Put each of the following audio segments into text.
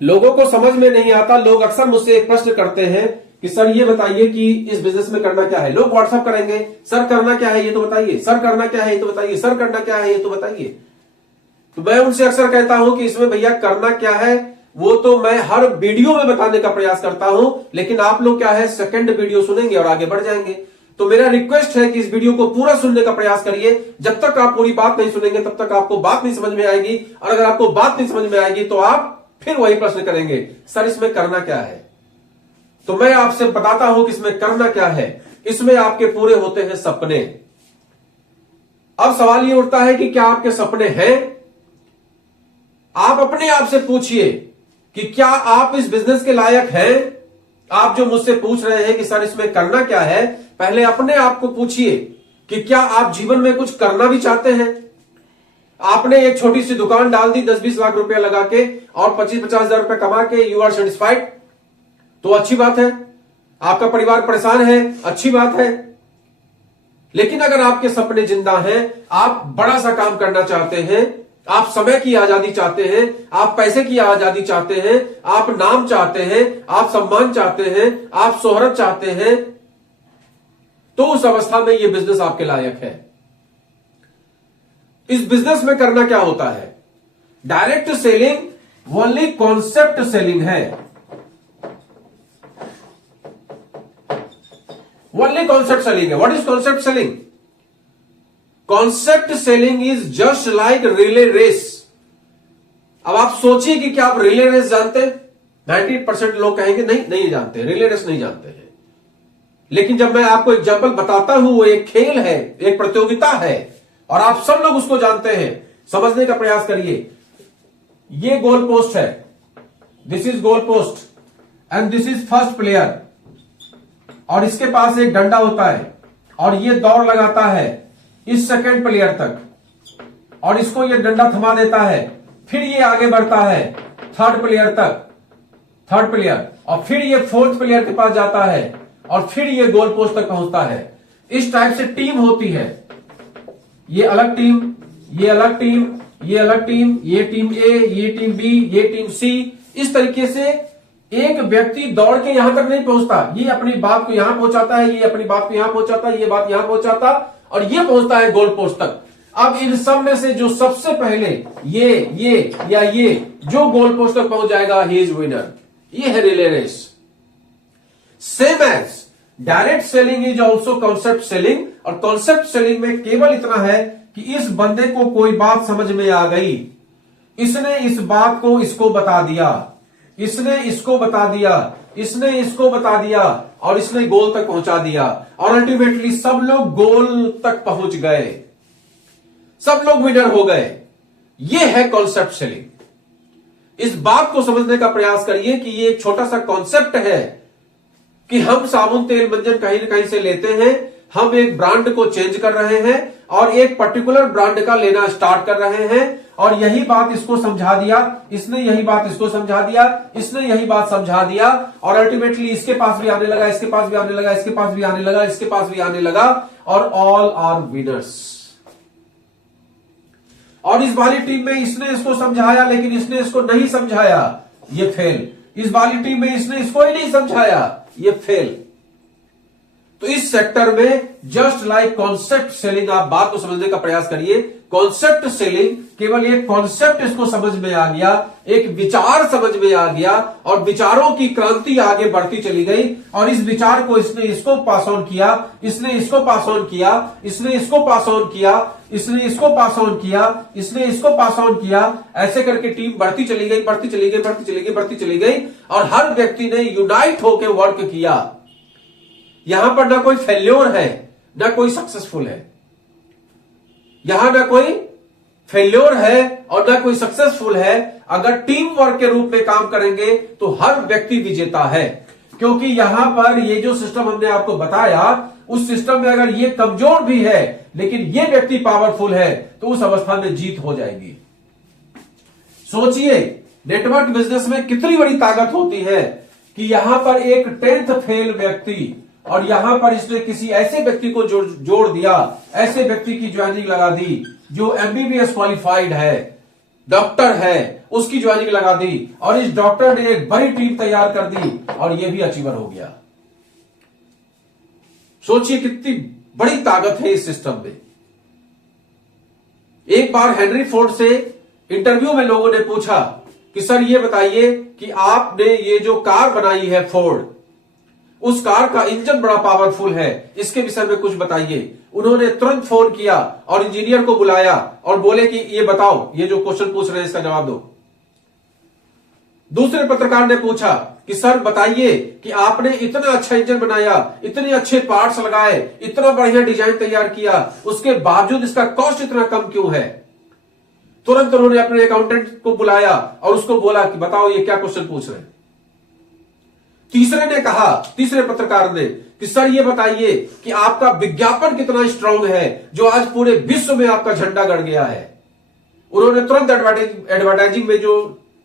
लोगों को समझ में नहीं आता। लोग अक्सर मुझसे एक प्रश्न करते हैं कि सर ये बताइए कि इस बिजनेस में करना क्या है। लोग व्हाट्सअप करेंगे, सर करना क्या है ये तो बताइए, सर करना क्या है ये तो बताइए, सर करना क्या है ये तो बताइए। तो मैं उनसे अक्सर कहता हूं कि इसमें भैया करना क्या है वो तो मैं हर वीडियो में बताने का प्रयास करता हूं, लेकिन आप लोग क्या है सेकंड वीडियो सुनेंगे और आगे बढ़ जाएंगे। तो मेरा रिक्वेस्ट है कि इस वीडियो को पूरा सुनने का प्रयास करिए। जब तक आप पूरी बात नहीं सुनेंगे तब तक आपको बात नहीं समझ में आएगी, और अगर आपको बात नहीं समझ में आएगी तो आप फिर वही प्रश्न करेंगे, सर इसमें करना क्या है। तो मैं आपसे बताता हूं कि इसमें करना क्या है। इसमें आपके पूरे होते हैं सपने। अब सवाल ये उठता है कि क्या आपके सपने हैं। आप अपने आप से पूछिए कि क्या आप इस बिजनेस के लायक हैं। आप जो मुझसे पूछ रहे हैं कि सर इसमें करना क्या है, पहले अपने आप को पूछिए कि क्या आप जीवन में कुछ करना भी चाहते हैं। आपने एक छोटी सी दुकान डाल दी 10-20 लाख रुपया लगा के और 25-50 हजार रुपया कमा के, यू आर सेटिस्फाइड, तो अच्छी बात है। आपका परिवार परेशान है, अच्छी बात है। लेकिन अगर आपके सपने जिंदा हैं, आप बड़ा सा काम करना चाहते हैं, आप समय की आजादी चाहते हैं, आप पैसे की आजादी चाहते हैं, आप नाम चाहते हैं, आप सम्मान चाहते हैं, आप शोहरत चाहते हैं, तो उस अवस्था में यह बिजनेस आपके लायक है। इस बिजनेस में करना क्या होता है। Direct selling only concept selling है। ओनली कॉन्सेप्ट सेलिंग है। What is concept selling? Concept selling is just like relay race. अब आप सोचिए कि क्या आप रिले रेस जानते हैं? 90% लोग कहेंगे नहीं जानते, रिले रेस नहीं जानते हैं। लेकिन जब मैं आपको एग्जाम्पल बताता हूं, वो एक खेल है, एक प्रतियोगिता है, और आप सब लोग उसको जानते हैं। समझने का प्रयास करिए। ये गोल पोस्ट है, this is goal post and this is first player, और इसके पास एक डंडा होता है और ये दौड़ लगाता है इस सेकंड प्लेयर तक, और इसको ये डंडा थमा देता है। फिर ये आगे बढ़ता है थर्ड प्लेयर तक, थर्ड प्लेयर, और फिर ये फोर्थ प्लेयर के पास जाता है, और फिर ये गोल पोस्ट तक पहुंचता है। इस टाइप से टीम होती है। ये अलग टीम, ये अलग टीम, ये अलग टीम, ये टीम ए, ये टीम बी, ये टीम सी। इस तरीके से एक व्यक्ति दौड़ के यहां तक नहीं पहुंचता। ये अपनी बात को यहां पहुंचाता है, ये अपनी बात को यहां पहुंचाता है, ये बात यहां पहुंचाता, और ये पहुंचता है गोल पोस्ट तक। अब इन सब में से जो सबसे पहले ये या ये जो गोल पोस्ट तक पहुंच जाएगा, ही इज विनर। ये है relay race. Same as direct selling is also concept selling, और कॉन्सेप्ट सेलिंग में केवल इतना है कि इस बंदे को कोई बात समझ में आ गई, इसने इस बात को इसको बता दिया, इसने इसको बता दिया, इसने इसको बता दिया, और इसने गोल तक पहुंचा दिया, और अल्टीमेटली सब लोग गोल तक पहुंच गए, सब लोग विनर हो गए। यह है कॉन्सेप्ट सेलिंग। इस बात को समझने का प्रयास करिए कि यह एक छोटा सा कॉन्सेप्ट है कि हम साबुन तेल मंजन कहीं न कहीं से लेते हैं, हम एक ब्रांड को चेंज कर रहे हैं और एक पर्टिकुलर ब्रांड का लेना स्टार्ट कर रहे हैं, और यही बात इसको समझा दिया, इसने यही बात इसको समझा दिया, इसने यही बात समझा दिया, और अल्टीमेटली इसके पास भी आने लगा, इसके पास भी आने लगा, इसके पास भी आने लगा, इसके पास भी आने लगा, और ऑल आर विनर्स। और इस वाली टीम में इसने इसको समझाया लेकिन इसने इसको नहीं समझाया, ये फेल। इस वाली टीम में इसने इसको ही नहीं समझाया, ये फेल। तो इस सेक्टर में जस्ट लाइक कॉन्सेप्ट सेलिंग, आप बात को समझने का प्रयास करिए। कॉन्सेप्ट सेलिंग केवल एक कॉन्सेप्ट इसको समझ में आ गया, एक विचार समझ में आ गया, और विचारों की क्रांति आगे बढ़ती चली गई, और इस विचार को इसने इसको पास ऑन किया, इसने इसको पास ऑन किया, इसने इसको पास ऑन किया, इसने इसको पास ऑन किया, इसने इसको पास ऑन किया। ऐसे करके टीम बढ़ती चली गई, बढ़ती चली गई, बढ़ती चली गई, बढ़ती चली गई, और हर व्यक्ति ने यूनाइट होकर वर्क किया। यहां पर ना कोई फेल्योर है, ना कोई सक्सेसफुल है। यहां ना कोई फेल्योर है और ना कोई सक्सेसफुल है। अगर टीम वर्क के रूप में काम करेंगे तो हर व्यक्ति विजेता है, क्योंकि यहां पर ये जो सिस्टम हमने आपको बताया, उस सिस्टम में अगर ये कमजोर भी है लेकिन ये व्यक्ति पावरफुल है, तो उस अवस्था में जीत हो जाएगी। सोचिए नेटवर्क बिजनेस में कितनी बड़ी ताकत होती है कि यहां पर एक 10th फेल व्यक्ति, और यहां पर इसने किसी ऐसे व्यक्ति को जोड़ दिया, ऐसे व्यक्ति की ज्वाइनिंग लगा दी जो एमबीबीएस क्वालिफाइड है, डॉक्टर है, उसकी ज्वाइनिंग लगा दी और इस डॉक्टर ने एक बड़ी टीम तैयार कर दी और यह भी अचीवर हो गया। सोचिए कितनी बड़ी ताकत है इस सिस्टम में। एक बार हेनरी फोर्ड से इंटरव्यू में लोगों ने पूछा कि सर ये बताइए कि आपने ये जो कार बनाई है फोर्ड, उस कार का इंजन बड़ा पावरफुल है, इसके विषय में कुछ बताइए। उन्होंने तुरंत फोन किया और इंजीनियर को बुलाया और बोले कि ये बताओ, ये जो क्वेश्चन पूछ रहे हैं इसका जवाब दो। दूसरे पत्रकार ने पूछा कि सर बताइए कि आपने इतना अच्छा इंजन बनाया, इतने अच्छे पार्ट्स लगाए, इतना बढ़िया डिजाइन तैयार किया, उसके बावजूद इसका कॉस्ट इतना कम क्यों है। तुरंत उन्होंने अपने अकाउंटेंट को बुलाया और उसको बोला कि बताओ ये क्या क्वेश्चन पूछ रहे हैं। तीसरे पत्रकार ने कि सर ये बताइए कि आपका विज्ञापन कितना स्ट्रांग है जो आज पूरे विश्व में आपका झंडा गड़ गया है। उन्होंने तुरंत एडवर्टाइजिंग में जो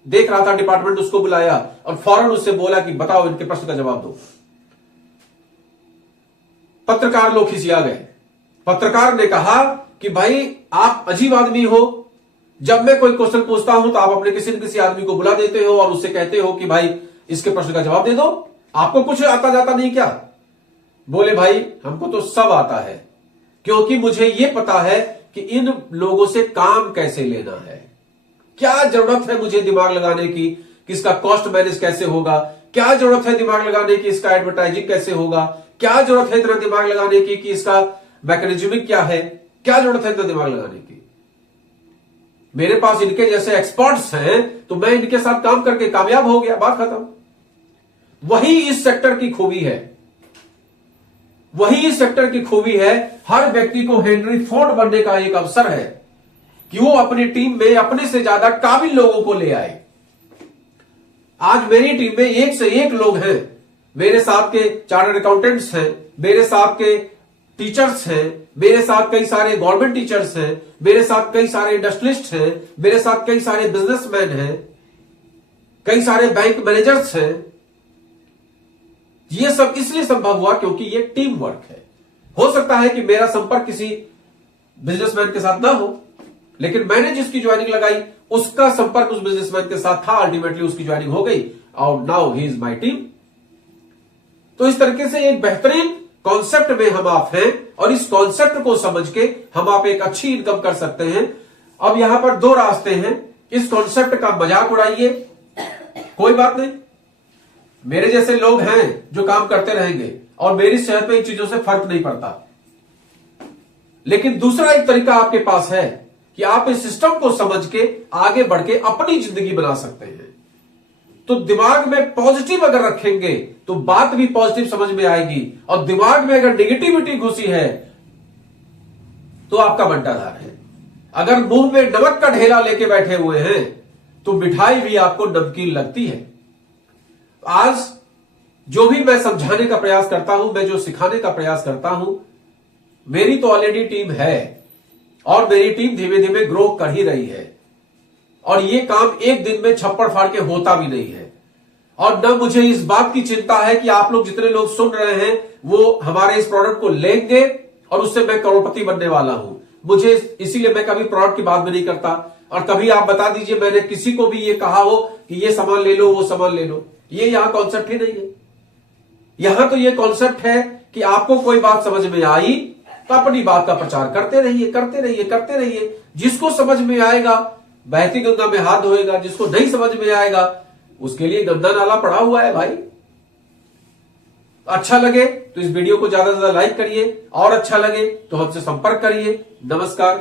देख रहा था डिपार्टमेंट उसको बुलाया और फौरन उससे बोला कि बताओ इनके प्रश्न का जवाब दो। पत्रकार लोग खिसिया गए। पत्रकार ने कहा कि भाई आप अजीब आदमी हो, जब मैं कोई क्वेश्चन पूछता हूं तो आप अपने किसी न किसी आदमी को बुला देते हो और उससे कहते हो कि भाई इसके प्रश्न का जवाब दे दो, आपको कुछ आता जाता नहीं क्या। बोले भाई हमको तो सब आता है, क्योंकि मुझे यह पता है कि इन लोगों से काम कैसे लेना है, क्या जरूरत है मुझे दिमाग लगाने की कि इसका कॉस्ट मैनेज कैसे होगा, क्या जरूरत है दिमाग लगाने की इसका एडवर्टाइजिंग कैसे होगा, क्या जरूरत है इतना दिमाग लगाने की कि इसका मैकेनिज्मिक क्या है, क्या जरूरत है इतना दिमाग लगाने की। मेरे पास इनके जैसे एक्सपर्ट्स हैं तो मैं इनके साथ काम करके कामयाब हो गया, बात खत्म। वही इस सेक्टर की खूबी है, वही इस सेक्टर की खूबी है। हर व्यक्ति को हेनरी फोर्ड बनने का एक अवसर है कि वो अपनी टीम में अपने से ज्यादा काबिल लोगों को ले आए। आज मेरी टीम में एक से एक लोग हैं। मेरे साथ के चार्टर्ड अकाउंटेंट्स हैं, मेरे साथ के टीचर्स हैं, मेरे साथ कई सारे गवर्नमेंट टीचर्स हैं, मेरे साथ कई सारे इंडस्ट्रियलिस्ट हैं, मेरे साथ कई सारे बिजनेसमैन हैं, कई सारे बैंक मैनेजर्स हैं। ये सब इसलिए संभव हुआ क्योंकि ये टीम वर्क है। हो सकता है कि मेरा संपर्क किसी बिजनेसमैन के साथ ना हो, लेकिन मैंने जिसकी ज्वाइनिंग लगाई उसका संपर्क उस बिजनेसमैन के साथ था, अल्टीमेटली उसकी ज्वाइनिंग हो गई और now he is my team. तो इस तरीके से एक बेहतरीन कॉन्सेप्ट में हम आप हैं और इस कॉन्सेप्ट को समझ के हम आप एक अच्छी इनकम कर सकते हैं। अब यहां पर दो रास्ते हैं। इस कॉन्सेप्ट का मजाक उड़ाइए, कोई बात नहीं, मेरे जैसे लोग हैं जो काम करते रहेंगे और मेरी सेहत में इन चीजों से फर्क नहीं पड़ता। लेकिन दूसरा एक तरीका आपके पास है कि आप इस सिस्टम को समझ के आगे बढ़ के अपनी जिंदगी बना सकते हैं। तो दिमाग में पॉजिटिव अगर रखेंगे तो बात भी पॉजिटिव समझ में आएगी, और दिमाग में अगर नेगेटिविटी घुसी है तो आपका बंटाधार है। अगर मुंह में नमक का ढेला लेके बैठे हुए हैं तो मिठाई भी आपको नमकीन लगती है। आज जो भी मैं समझाने का प्रयास करता हूं, मैं जो सिखाने का प्रयास करता हूं, मेरी तो ऑलरेडी टीम है और मेरी टीम धीमे धीमे ग्रो कर ही रही है। और ये काम एक दिन में छप्पड़ फाड़ के होता भी नहीं है। और न मुझे इस बात की चिंता है कि आप लोग जितने लोग सुन रहे हैं वो हमारे इस प्रोडक्ट को लेंगे और उससे मैं करोड़पति बनने वाला हूं। मुझे इसीलिए मैं कभी प्रोडक्ट की बात भी नहीं करता। और कभी आप बता दीजिए मैंने किसी को भी ये कहा हो कि ये सामान ले लो, वो सामान ले लो, ये यहां कॉन्सेप्ट ही नहीं है। यहां तो ये कॉन्सेप्ट है कि आपको कोई बात समझ में आई तो अपनी बात का प्रचार करते रहिए, करते रहिए, करते रहिए। जिसको समझ में आएगा बहती गंगा में हाथ धोएगा, जिसको नहीं समझ में आएगा उसके लिए गंदा नाला पड़ा हुआ है भाई। अच्छा लगे तो इस वीडियो को ज्यादा से ज्यादा लाइक करिए, और अच्छा लगे तो हमसे संपर्क करिए। नमस्कार।